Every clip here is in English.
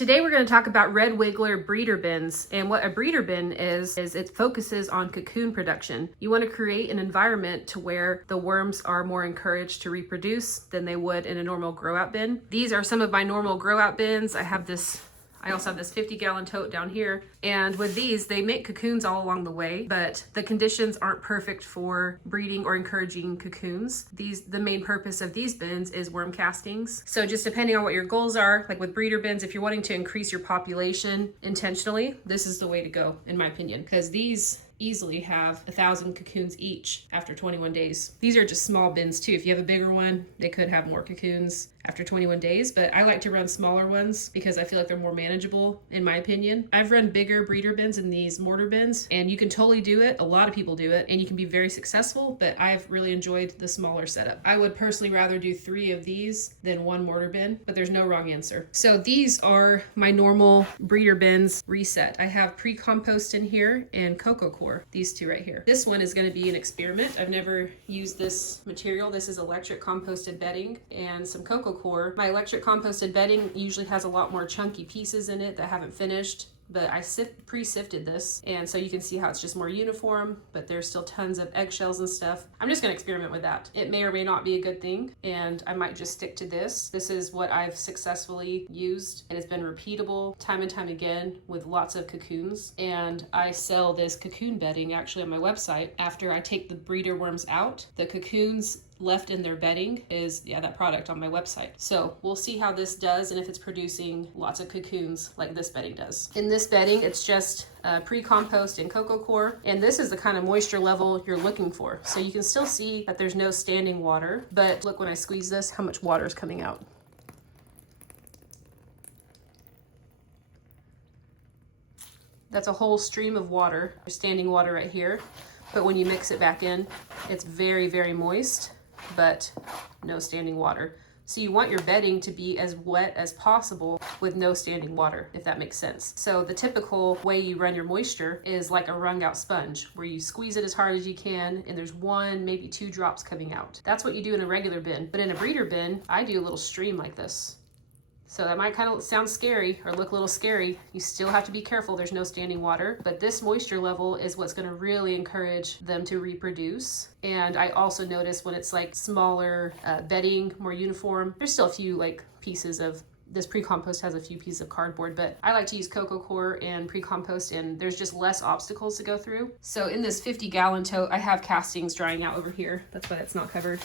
Today we're going to talk about red wiggler breeder bins, and what a breeder bin is it focuses on cocoon production. You want to create an environment to where the worms are more encouraged to reproduce than they would in a normal grow out bin. These are some of my normal grow out bins. I also have this 50-gallon tote down here, and with these, they make cocoons all along the way, but the conditions aren't perfect for breeding or encouraging cocoons. The main purpose of these bins is worm castings. So just depending on what your goals are, like with breeder bins, if you're wanting to increase your population intentionally, this is the way to go, in my opinion, because these easily have 1,000 cocoons each after 21 days. These are just small bins too. If you have a bigger one, they could have more cocoons after 21 days, but I like to run smaller ones because I feel like they're more manageable, in my opinion. I've run bigger breeder bins in these mortar bins, and you can totally do it. A lot of people do it, and you can be very successful, but I've really enjoyed the smaller setup. I would personally rather do 3 of these than 1 mortar bin, but there's no wrong answer. So these are my normal breeder bins reset. I have pre-compost in here and cocoa core, these 2 right here. This one is going to be an experiment. I've never used this material. This is electric composted bedding and some cocoa core. My electric composted bedding usually has a lot more chunky pieces in it that haven't finished, but I pre-sifted this, and so you can see how it's just more uniform, but there's still tons of eggshells and stuff. I'm just gonna experiment with that. It may or may not be a good thing, and I might just stick to this. This is what I've successfully used, and it's been repeatable time and time again with lots of cocoons. And I sell this cocoon bedding actually on my website. After I take the breeder worms out, the cocoons left in their bedding is that product on my website. So we'll see how this does and if it's producing lots of cocoons like this bedding does. In this bedding, it's just pre-compost and cocoa core, and this is the kind of moisture level you're looking for. So you can still see that there's no standing water, but look when I squeeze this, how much water is coming out. That's a whole stream of water. There's standing water right here, but when you mix it back in, it's very, very moist, but no standing water. So you want your bedding to be as wet as possible with no standing water, if that makes sense. So the typical way you run your moisture is like a wrung out sponge, where you squeeze it as hard as you can and there's 1, maybe 2 drops coming out. That's what you do in a regular bin. But in a breeder bin, I do a little stream like this. So that might kind of sound scary or look a little scary. You still have to be careful. There's no standing water, but this moisture level is what's going to really encourage them to reproduce. And I also notice when it's like smaller bedding, more uniform, there's still a few like pieces of this pre-compost has a few pieces of cardboard, but I like to use cocoa core and pre-compost, and there's just less obstacles to go through. So in this 50-gallon tote, I have castings drying out over here. That's why it's not covered.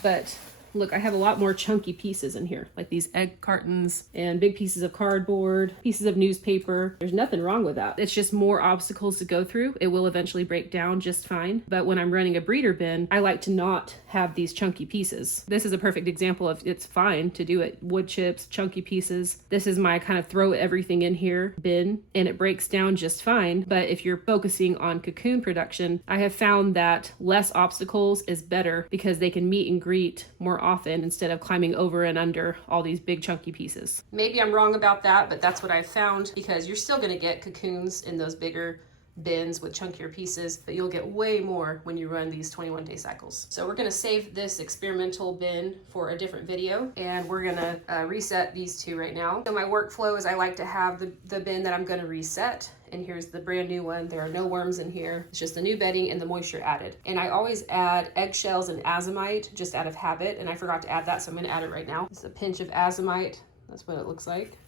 But look, I have a lot more chunky pieces in here, like these egg cartons and big pieces of cardboard, pieces of newspaper. There's nothing wrong with that. It's just more obstacles to go through. It will eventually break down just fine. But when I'm running a breeder bin, I like to not have these chunky pieces. This is a perfect example of it's fine to do it. Wood chips, chunky pieces. This is my kind of throw everything in here bin, and it breaks down just fine. But if you're focusing on cocoon production, I have found that less obstacles is better because they can meet and greet more often instead of climbing over and under all these big chunky pieces. Maybe I'm wrong about that, but that's what I've found, because you're still going to get cocoons in those bigger bins with chunkier pieces, but you'll get way more when you run these 21-day cycles. So we're going to save this experimental bin for a different video, and we're going to reset these 2 right now. So my workflow is I like to have the bin that I'm going to reset, and here's the brand new one. There are no worms in here. It's just the new bedding and the moisture added. And I always add eggshells and azomite just out of habit, and I forgot to add that, so I'm going to add it right now. It's a pinch of azomite. That's what it looks like.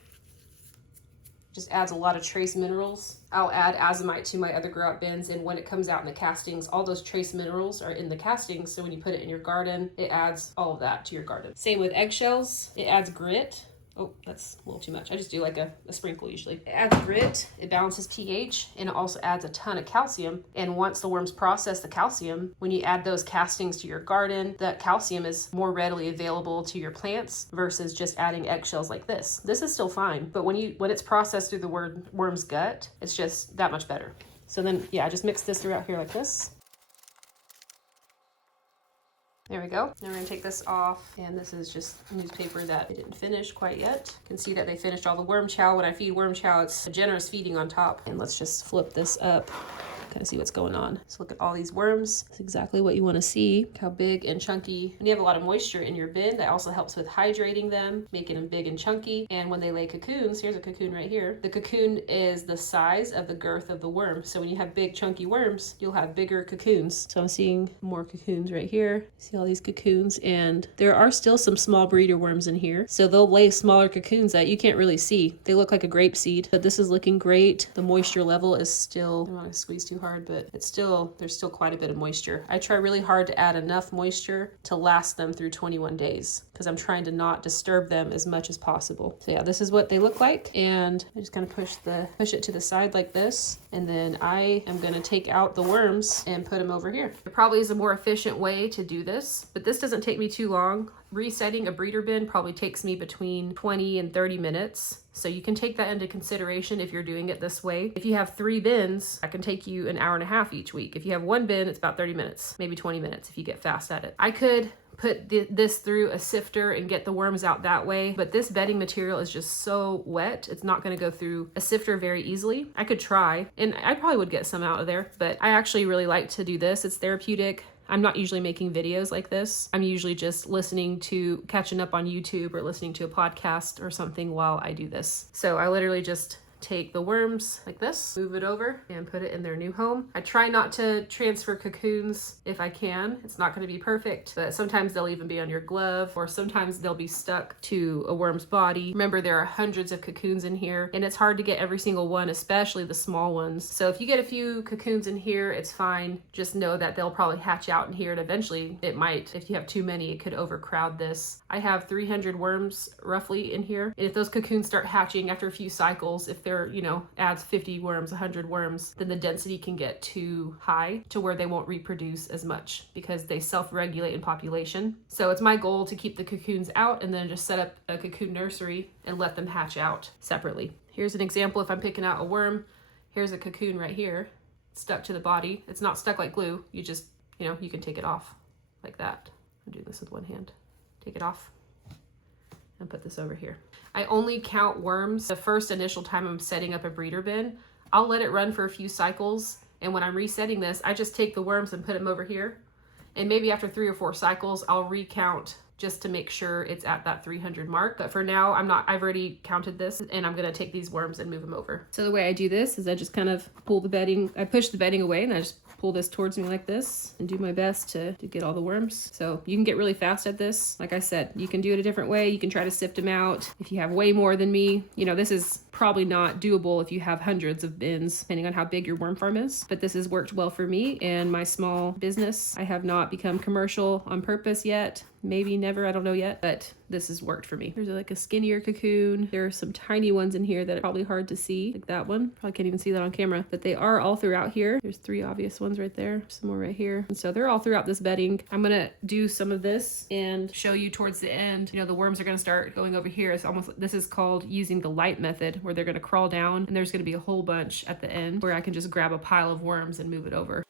Just adds a lot of trace minerals. I'll add azomite to my other grow out bins, and when it comes out in the castings, all those trace minerals are in the castings, so when you put it in your garden, it adds all of that to your garden. Same with eggshells. It adds grit. Oh, that's a little too much. I just do like a sprinkle usually. It adds grit, it balances pH, and it also adds a ton of calcium. And once the worms process the calcium, when you add those castings to your garden, that calcium is more readily available to your plants versus just adding eggshells like this. This is still fine, but when it's processed through the worm's gut, it's just that much better. So then, I just mix this throughout here like this. There we go. Now we're gonna take this off, and this is just newspaper that they didn't finish quite yet. You can see that they finished all the worm chow. When I feed worm chow, it's a generous feeding on top. And let's just flip this up, kind of see what's going on. So look at all these worms. It's exactly what you want to see. Look how big and chunky. When you have a lot of moisture in your bin, that also helps with hydrating them, making them big and chunky. And when they lay cocoons, here's a cocoon right here. The cocoon is the size of the girth of the worm. So when you have big chunky worms, you'll have bigger cocoons. So I'm seeing more cocoons right here. See all these cocoons, and there are still some small breeder worms in here. So they'll lay smaller cocoons that you can't really see. They look like a grape seed, but this is looking great. The moisture level is still, I don't want to squeeze too hard, but it's still, there's still quite a bit of moisture. I try really hard to add enough moisture to last them through 21 days because I'm trying to not disturb them as much as possible. So yeah, this is what they look like. And I just kind of push it to the side like this. And then I am going to take out the worms and put them over here. There probably is a more efficient way to do this, but this doesn't take me too long. Resetting a breeder bin probably takes me between 20 and 30 minutes. So you can take that into consideration if you're doing it this way. If you have 3 bins, that can take you an hour and a half each week. If you have 1 bin, it's about 30 minutes, maybe 20 minutes if you get fast at it. I could put this through a sifter and get the worms out that way, but this bedding material is just so wet, it's not going to go through a sifter very easily. I could try, and I probably would get some out of there, but I actually really like to do this. It's therapeutic. I'm not usually making videos like this. I'm usually just catching up on YouTube or listening to a podcast or something while I do this. So I literally just take the worms like this, move it over, and put it in their new home. I try not to transfer cocoons if I can. It's not going to be perfect, but sometimes they'll even be on your glove, or sometimes they'll be stuck to a worm's body. Remember, there are hundreds of cocoons in here, and it's hard to get every single one, especially the small ones. So if you get a few cocoons in here, it's fine. Just know that they'll probably hatch out in here, and eventually it might, if you have too many, it could overcrowd this. I have 300 worms roughly in here, and if those cocoons start hatching after a few cycles, if they're, adds 50 worms, 100 worms, then the density can get too high to where they won't reproduce as much because they self-regulate in population. So it's my goal to keep the cocoons out and then just set up a cocoon nursery and let them hatch out separately. Here's an example. If I'm picking out a worm, here's a cocoon right here, stuck to the body. It's not stuck like glue. You just, you can take it off like that. I'm doing this with one hand. Take it off and put this over here. I only count worms the first initial time I'm setting up a breeder bin. I'll let it run for a few cycles, and when I'm resetting this, I just take the worms and put them over here. And maybe after 3 or 4 cycles, I'll recount just to make sure it's at that 300 mark. But for now, I've already counted this, and I'm gonna take these worms and move them over. So the way I do this is I just kind of pull the bedding, I push the bedding away, and I just pull this towards me like this and do my best to get all the worms. So you can get really fast at this. Like I said, you can do it a different way. You can try to sift them out. If you have way more than me, this is probably not doable if you have hundreds of bins, depending on how big your worm farm is. But this has worked well for me and my small business. I have not become commercial on purpose yet. Maybe never, I don't know yet, but this has worked for me. There's like a skinnier cocoon. There are some tiny ones in here that are probably hard to see, like that one. Probably can't even see that on camera, but they are all throughout here. There's 3 obvious ones right there, some more right here. And so they're all throughout this bedding. I'm gonna do some of this and show you towards the end. The worms are gonna start going over here. This is called using the light method, where they're gonna crawl down and there's gonna be a whole bunch at the end where I can just grab a pile of worms and move it over.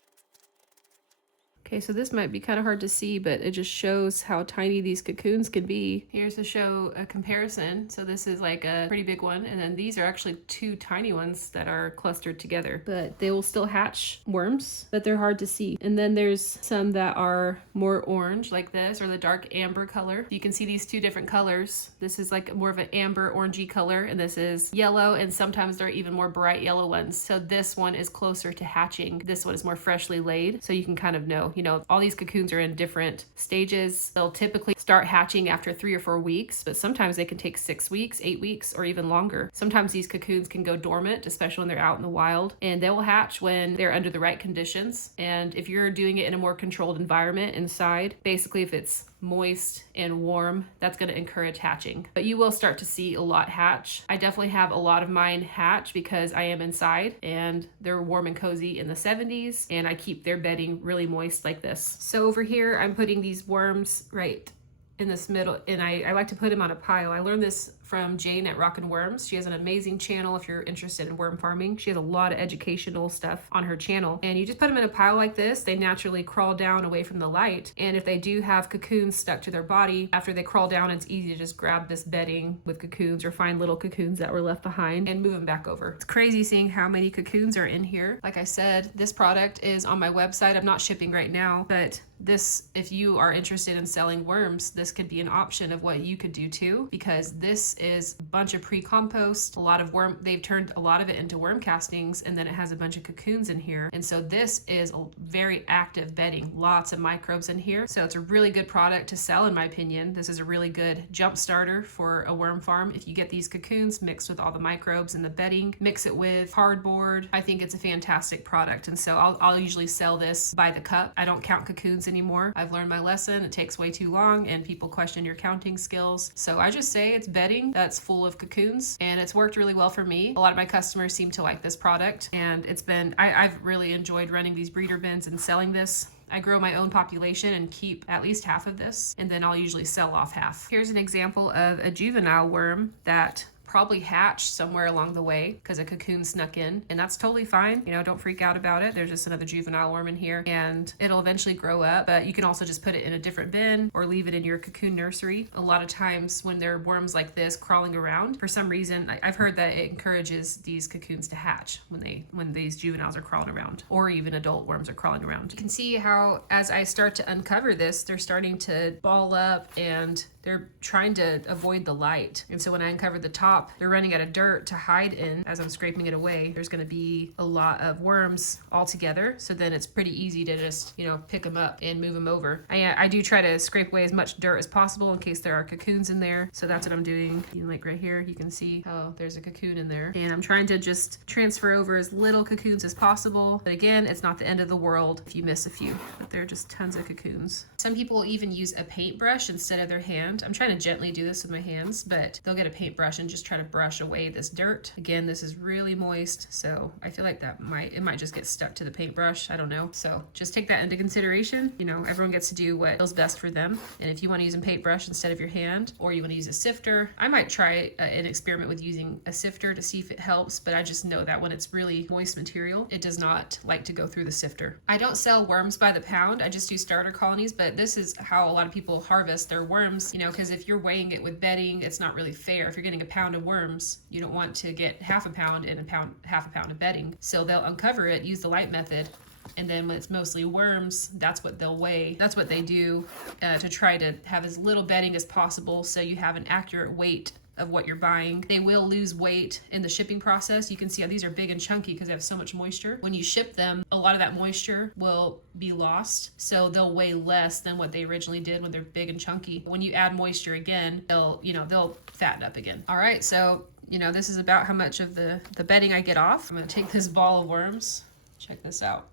Okay, so this might be kind of hard to see, but it just shows how tiny these cocoons can be. Here's to show a comparison. So this is like a pretty big one, and then these are actually 2 tiny ones that are clustered together. But they will still hatch worms, but they're hard to see. And then there's some that are more orange, like this, or the dark amber color. You can see these 2 different colors. This is like more of an amber orangey color, and this is yellow, and sometimes there are even more bright yellow ones. So this one is closer to hatching. This one is more freshly laid, so you can kind of know. All these cocoons are in different stages. They'll typically start hatching after 3 or 4 weeks, but sometimes they can take 6 weeks, 8 weeks, or even longer. Sometimes these cocoons can go dormant, especially when they're out in the wild, and they will hatch when they're under the right conditions. And if you're doing it in a more controlled environment inside, basically if it's moist and warm, that's going to encourage hatching. But you will start to see a lot hatch. I definitely have a lot of mine hatch because I am inside and they're warm and cozy in the 70s, and I keep their bedding really moist like this. So over here, I'm putting these worms right in this middle, and I like to put them on a pile. I learned this from Jane at Rockin' Worms. She has an amazing channel if you're interested in worm farming. She has a lot of educational stuff on her channel. And you just put them in a pile like this, they naturally crawl down away from the light. And if they do have cocoons stuck to their body, after they crawl down, it's easy to just grab this bedding with cocoons or find little cocoons that were left behind and move them back over. It's crazy seeing how many cocoons are in here. Like I said, this product is on my website. I'm not shipping right now, but this, if you are interested in selling worms, this could be an option of what you could do too, because this is a bunch of pre-compost, a lot of worm, they've turned a lot of it into worm castings, and then it has a bunch of cocoons in here. And so this is a very active bedding, lots of microbes in here. So it's a really good product to sell in my opinion. This is a really good jump starter for a worm farm. If you get these cocoons mixed with all the microbes in the bedding, mix it with cardboard, I think it's a fantastic product. And so I'll usually sell this by the cup. I don't count cocoons anymore. I've learned my lesson. It takes way too long and people question your counting skills. So I just say it's bedding that's full of cocoons, and it's worked really well for me. A lot of my customers seem to like this product, and it's been, I've really enjoyed running these breeder bins and selling this. I grow my own population and keep at least half of this, and then I'll usually sell off half. Here's an example of a juvenile worm that probably hatched somewhere along the way because a cocoon snuck in, and that's totally fine. You know, don't freak out about it. There's just another juvenile worm in here, and it'll eventually grow up, but you can also just put it in a different bin or leave it in your cocoon nursery. A lot of times when there are worms like this crawling around, for some reason, I've heard that it encourages these cocoons to hatch when these juveniles are crawling around, or even adult worms are crawling around. You can see how as I start to uncover this, they're starting to ball up and they're trying to avoid the light. And so when I uncover the top, they're running out of dirt to hide in. As I'm scraping it away, there's gonna be a lot of worms all together. So then it's pretty easy to just, you know, pick them up and move them over. I do try to scrape away as much dirt as possible in case there are cocoons in there. So that's what I'm doing. You know, like right here, you can see how there's a cocoon in there. And I'm trying to just transfer over as little cocoons as possible. But again, it's not the end of the world if you miss a few, but there are just tons of cocoons. Some people even use a paintbrush instead of their hand. I'm trying to gently do this with my hands, but they'll get a paintbrush and just try to brush away this dirt. Again, this is really moist, so I feel like it might just get stuck to the paintbrush. I don't know. So just take that into consideration. You know, everyone gets to do what feels best for them. And if you want to use a paintbrush instead of your hand, or you want to use a sifter, I might try an experiment with using a sifter to see if it helps, but I just know that when it's really moist material, it does not like to go through the sifter. I don't sell worms by the pound. I just do starter colonies, but this is how a lot of people harvest their worms, you know, because if you're weighing it with bedding, it's not really fair. If you're getting a pound of worms, you don't want to get half a pound and half a pound of bedding. So they'll uncover it, use the light method, and then when it's mostly worms, that's what they'll weigh. That's what they do to try to have as little bedding as possible so you have an accurate weight of what you're buying. They will lose weight in the shipping process. You can see how these are big and chunky because they have so much moisture. When you ship them, a lot of that moisture will be lost, so they'll weigh less than what they originally did when they're big and chunky. When you add moisture again, they'll fatten up again. All right, so this is about how much of the bedding I get off. I'm gonna take this ball of worms. Check this out.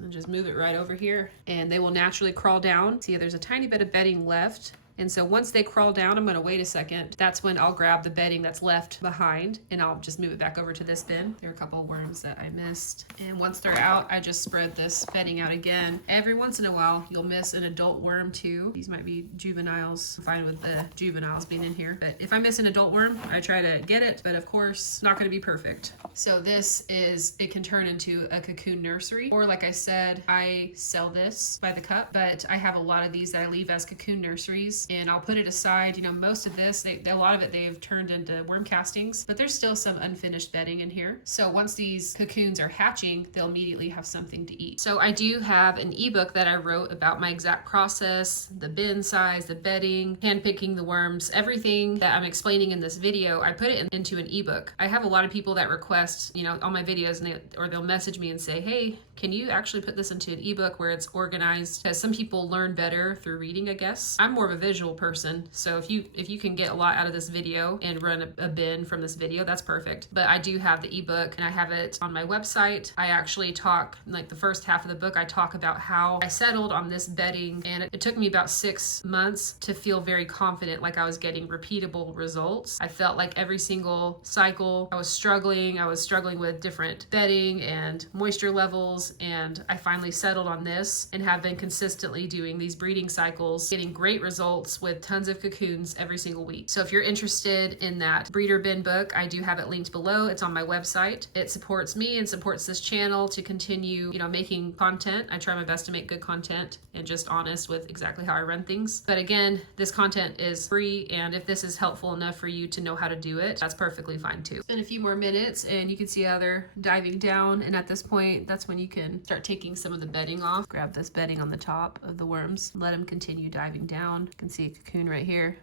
And just move it right over here, and they will naturally crawl down. See, there's a tiny bit of bedding left. And so once they crawl down, I'm gonna wait a second. That's when I'll grab the bedding that's left behind and I'll just move it back over to this bin. There are a couple of worms that I missed. And once they're out, I just spread this bedding out again. Every once in a while, you'll miss an adult worm too. These might be juveniles. I'm fine with the juveniles being in here. But if I miss an adult worm, I try to get it, but of course, not gonna be perfect. So it can turn into a cocoon nursery. Or like I said, I sell this by the cup, but I have a lot of these that I leave as cocoon nurseries. And I'll put it aside. Most of this, a lot of it they've turned into worm castings, but there's still some unfinished bedding in here. So once these cocoons are hatching, they'll immediately have something to eat. So I do have an ebook that I wrote about my exact process, the bin size, the bedding, handpicking the worms, everything that I'm explaining in this video. I put it into an ebook. I have a lot of people that request, all my videos, and they'll message me and say, hey, can you actually put this into an ebook where it's organized? Because some people learn better through reading, I guess. I'm more of a visual person, so if you can get a lot out of this video and run a bin from this video, that's perfect. But I do have the ebook and I have it on my website. I actually talk, like the first half of the book, I talk about how I settled on this bedding, and it took me about 6 months to feel very confident, like I was getting repeatable results. I felt like every single cycle I was struggling with different bedding and moisture levels, and I finally settled on this and have been consistently doing these breeding cycles, getting great results. molds with tons of cocoons every single week. So if you're interested in that breeder bin book, I do have it linked below. It's on my website. It supports me and supports this channel to continue, you know, making content. I try my best to make good content and just honest with exactly how I run things. But again, this content is free, and if this is helpful enough for you to know how to do it, that's perfectly fine too. Spend a few more minutes and you can see how they're diving down, and at this point, that's when you can start taking some of the bedding off. Grab this bedding on the top of the worms, let them continue diving down. You can see a cocoon right here.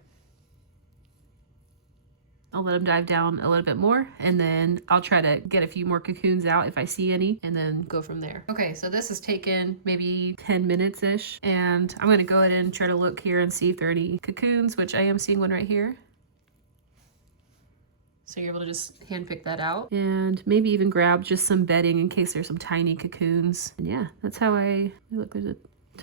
I'll let them dive down a little bit more, and then I'll try to get a few more cocoons out if I see any, and then go from there. Okay, so this has taken maybe 10 minutes-ish, and I'm gonna go ahead and try to look here and see if there are any cocoons, which I am seeing one right here. So you're able to just hand pick that out, and maybe even grab just some bedding in case there's some tiny cocoons. And yeah, that's how look, there's a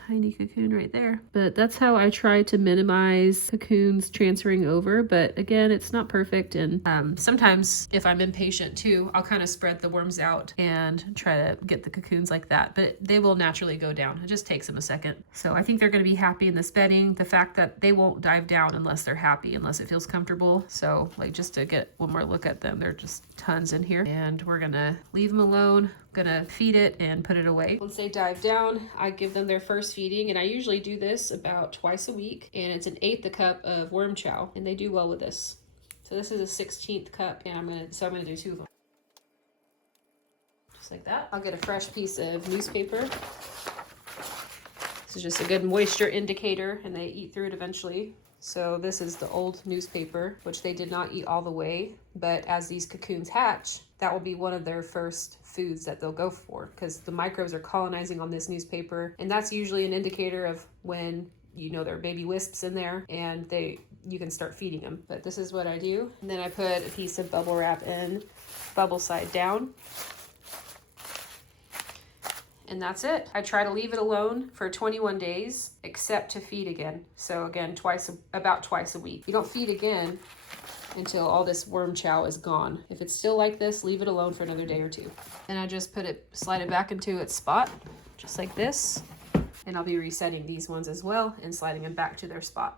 tiny cocoon right there. But that's how I try to minimize cocoons transferring over. But again, it's not perfect, and sometimes if I'm impatient too, I'll kind of spread the worms out and try to get the cocoons like that, but they will naturally go down. It just takes them a second. So I think they're going to be happy in this bedding. The fact that they won't dive down unless they're happy, unless it feels comfortable. So like, just to get one more look at them, there are just tons in here, and we're gonna leave them alone. Gonna feed it and put it away. Once they dive down, I give them their first feeding, and I usually do this about twice a week, and it's an 1/8 cup of worm chow, and they do well with this. So this is a 16th cup, and I'm gonna do 2 of them. Just like that. I'll get a fresh piece of newspaper. This is just a good moisture indicator, and they eat through it eventually. So this is the old newspaper, which they did not eat all the way, but as these cocoons hatch, that will be one of their first foods that they'll go for, because the microbes are colonizing on this newspaper, and that's usually an indicator of when, you know, there are baby wisps in there, and you can start feeding them. But this is what I do, and then I put a piece of bubble wrap in, bubble side down. And that's it. I try to leave it alone for 21 days, except to feed again. So again, about twice a week. You don't feed again until all this worm chow is gone. If it's still like this, leave it alone for another day or 2. And I just slide it back into its spot, just like this. And I'll be resetting these ones as well and sliding them back to their spot.